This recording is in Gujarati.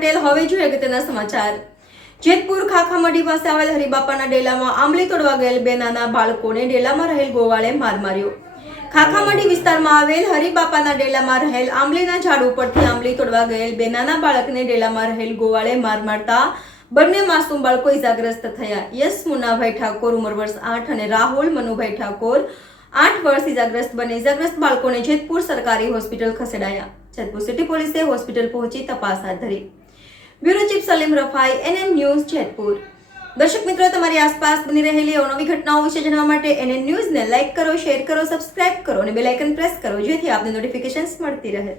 પટેલ। હવે જોઈએ અગત્યના સમાચાર। જેતપુર ખાખામઢી પાસે આવેલ હરિબાપાના ડેલામાં આંબલી તોડવા ગયેલ બે નાના બાળકોને ડેલામાં રહેલ ગોવાળે માર માર્યો। ખાખામઢી વિસ્તારમાં આવેલ હરિબાપાના ડેલામાં રહેલ આંબલીના ઝાડ ઉપરથી આંબલી તોડવા ગયેલ બે નાના બાળકને ડેલામાં રહેલ ગોવાળે માર મારતા બંને માસૂમ બાળકો ઇજાગ્રસ્ત થયા। યશ મુન્નાભાઈ ઠાકોર ઉંમર વર્ષ 8 અને રાહુલ મનુભાઈ ઠાકોર 8 વર્ષ ઇજાગ્રસ્ત બને ઇજાગ્રસ્ત બાળકોને જેતપુર સરકારી હોસ્પિટલ ખસેડાયા। જેતપુર સિટી પોલીસે હોસ્પિટલ પહોંચી તપાસ હાથ ધરી। Bureau chief Salim Rafai, NN news, Jetpur. દર્શક મિત્રો, તમારી આસપાસ બની રહેલી અવનવી ઘટનાઓ વિશે જાણવા માટે NN ન્યૂઝને લાઇક કરો, શેર કરો, સબસ્ક્રાઇબ કરો અને બેલ આઇકન પ્રેસ કરો, જેથી આપને નોટિફિકેશન્સ મળતી રહે।